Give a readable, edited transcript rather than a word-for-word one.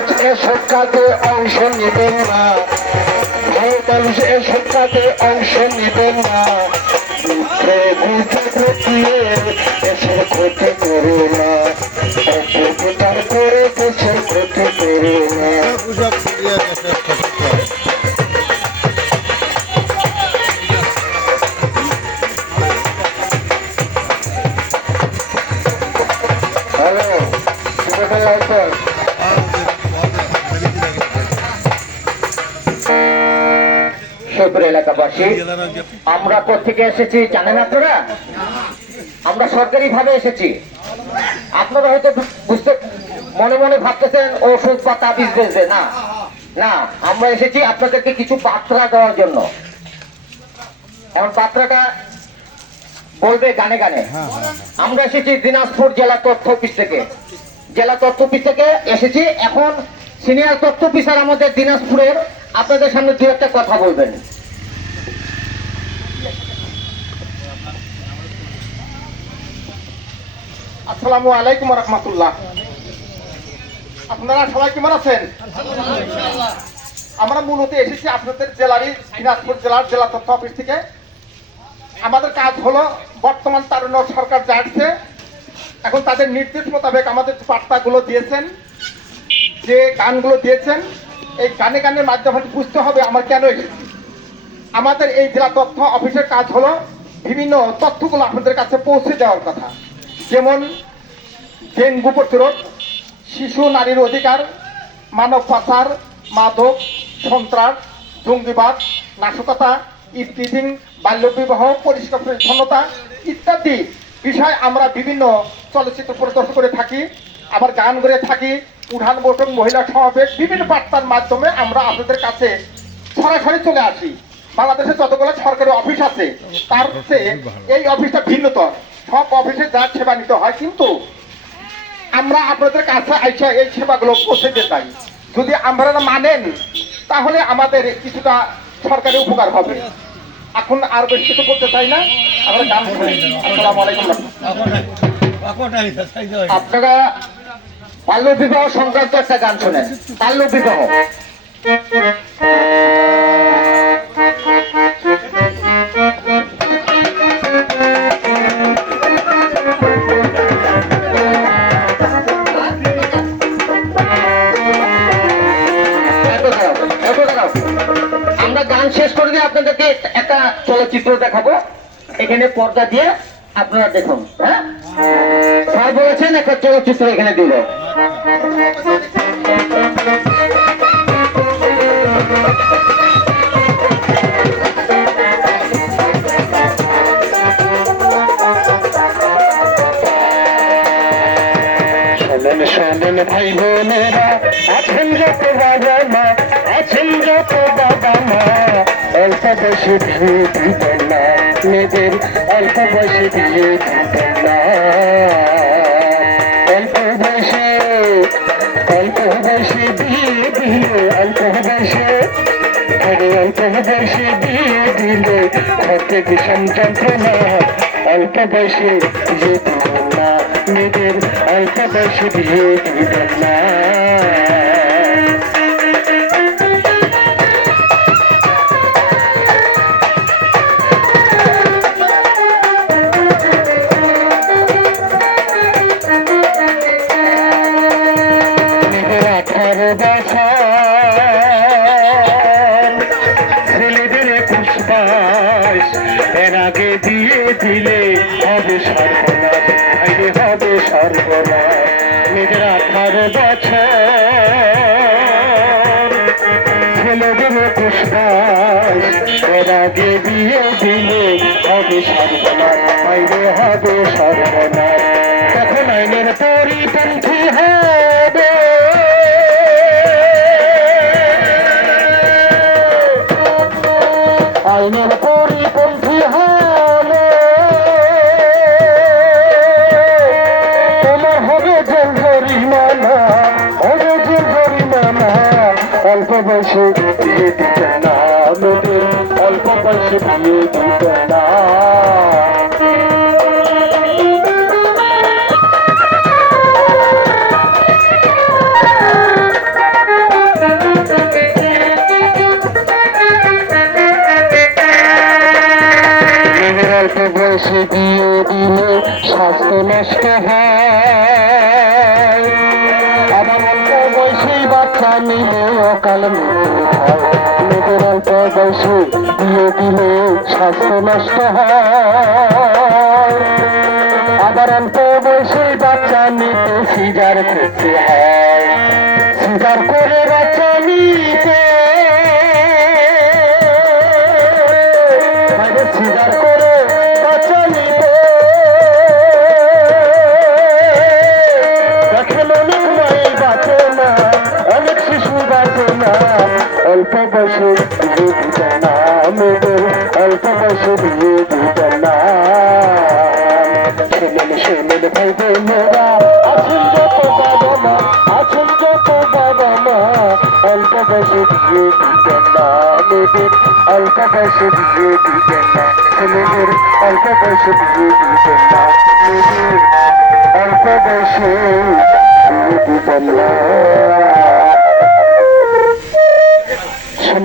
মানুষ এসব কাজে অংশ নেবেন না, ভালো মানুষ এসব কাজে অংশ নেবেন না, দেশের ক্ষতি করো না, অপপ্রচার করে দেশের ক্ষতি করো না। হ্যালো, শেরপুর এলাকাবাসী, আমরা কোথেকে এসেছি জানেন আপনারা? আমরা সরকারি ভাবে এসেছি। আপনারা হয়তো বুঝতে মনে মনে ভাবতেছেন ওষুধ বা তাবিজ বেচবে না, না, আমরা এসেছি আপনাদেরকে কিছু বার্তা দেওয়ার জন্য। এখন বার্তাটা বলবে গানে গানে। আমরা এসেছি দিনাজপুর জেলা তথ্য অফিস থেকে, জেলা তথ্য অফিস থেকে এসেছি। এখন সিনিয়র তথ্য অফিসার আমাদের দিনাজপুরের আপনাদের সামনে দু একটা কথা বলবেন। আসসালামু আলাইকুম রহমতুল্লাহ। আপনারা সবাই কেমন আছেন? আমরা মূলত এসেছি আপনাদের জেলারই দিনাজপুর জেলার জেলা তথ্য অফিস থেকে। আমাদের কাজ হলো বর্তমান তারুণ্য সরকার যা আসছে, এখন তাদের নির্দেশ মোতাবেক আমাদের বার্তাগুলো দিয়েছেন, যে গানগুলো দিয়েছেন, এই গানে গানের মাধ্যমে বুঝতে হবে আমরা কেন এসেছি। আমাদের এই জেলা তথ্য অফিসের কাজ হলো বিভিন্ন তথ্যগুলো আপনাদের কাছে পৌঁছে দেওয়ার কথা, যেমন ডেঙ্গু প্রতিরোধ, শিশু নারীর অধিকার, মানব পাচার, মাদক, সন্ত্রাস, জঙ্গিবাদ, নাশকতা, ইফটিজিং, বাল্যবিবাহ, পরিষ্কার পরিচ্ছন্নতা ইত্যাদি বিষয় আমরা বিভিন্ন চলচ্চিত্র প্রদর্শন করে থাকি, আবার গান করে থাকি, উঠান বৈঠক, মহিলা সমাবেশ, বিভিন্ন বার্তার মাধ্যমে আমরা আপনাদের কাছে সরাসরি চলে আসি। বাংলাদেশে যতগুলো সরকারি অফিস আছে তার চেয়ে এই অফিসটা ভিন্নতর। সব অফিসে যা সেবা নিতে হয়, কিন্তু আমরা আপনাদের কাছে আইসা এই সেবাগুলো পৌঁছে দিতে চাই। যদি আপনারা মানেন তাহলে আমাদের কিছুটা সরকারি উপকার হবে। এখন আর বেশি কিছু করতে চাই না, আমরা গান শুনি। আসসালামু আলাইকুম। আপনারা বাল্য বিবাহ সংক্রান্ত একটা গান শোনেন, বাল্য বিবাহ। আমরা গান শেষ করে দিয়ে আপনাদেরকে একটা চলচ্চিত্র দেখাবো, এখানে পর্দা দিয়ে আপনারা দেখুন। হ্যাঁ, স্যার বলেছেন একটা চলচ্চিত্র এখানে দিল। শোনেন শোনেন ভাই বোনেরা, আছেন যত বাবা মা, আছেন যত বাবা মা, অল্প বয়সে বিয়ে দিবেন না, মেয়েদের অল্প বয়সে বিয়ে দিবেন না। অল্প বয়সে বিয়ে দিলে, অল্প বয়সে বিয়ে দিলে ঘটে ভীষণ যন্ত্রণা। অল্প বয়সে বিয়ে দিবেন না, মেয়েদের অল্প বয়সে বিয়ে দিবেন না। ছেলেদের 21 বাইশ এর আগে দিয়ে দিলে হবে সর্বনাশ, আইরে হবে সর্বনাশ। মেয়েদের 18 বছর, ছেলেদের 21 বাইশ এর আগে দিয়ে দিলে হবে সর্বনাশ, আইরে হবে সর্বনাশ। তখন আইনের পরিপন্থী হবে, আইনের পরিপন্থী হলে তোমার হবে জেল জরিমানা, হবে জেল জরিমানা। অল্প বয়সে বিয়ে দিতে না, মেয়েদের অল্প বয়সে বিয়ে দিতে না। অল্প বয়সে বিয়ে দিলে স্বাস্থ্য নষ্ট হয়, আবার অল্প বয়সেই বাচ্চা নিলে অকাল মৃত্যু হয়। মেয়েদের অল্প বয়সে বিয়ে দিলে স্বাস্থ্য নষ্ট হয়, আবার অল্প বয়সে বাচ্চা নিতে সিজার করতে হয়। সিজার করে বাচ্চা নিতে সিজার করে বাচ্চা নিতে দেখেন অনেক মাই বাঁচে না, অনেক শিশু বাঁচে না, অল্প বয়সে বিয়ে দিতে না, মেয়েদের অল্প বয়সে বিয়ে দিতে না। শোনেন ভাই বোনেরা, আছেন যত বাবা মা, আছেন যত বাবা মা, অল্প বয়সে বিয়ে দিতেন না, মেয়েদের অল্প বয়সে বিয়ে দিতেন না, ছেলেদের অল্প বয়সে বিয়ে দিতেন না, মেয়েদের অল্প বয়সে বিয়ে দিতেন না।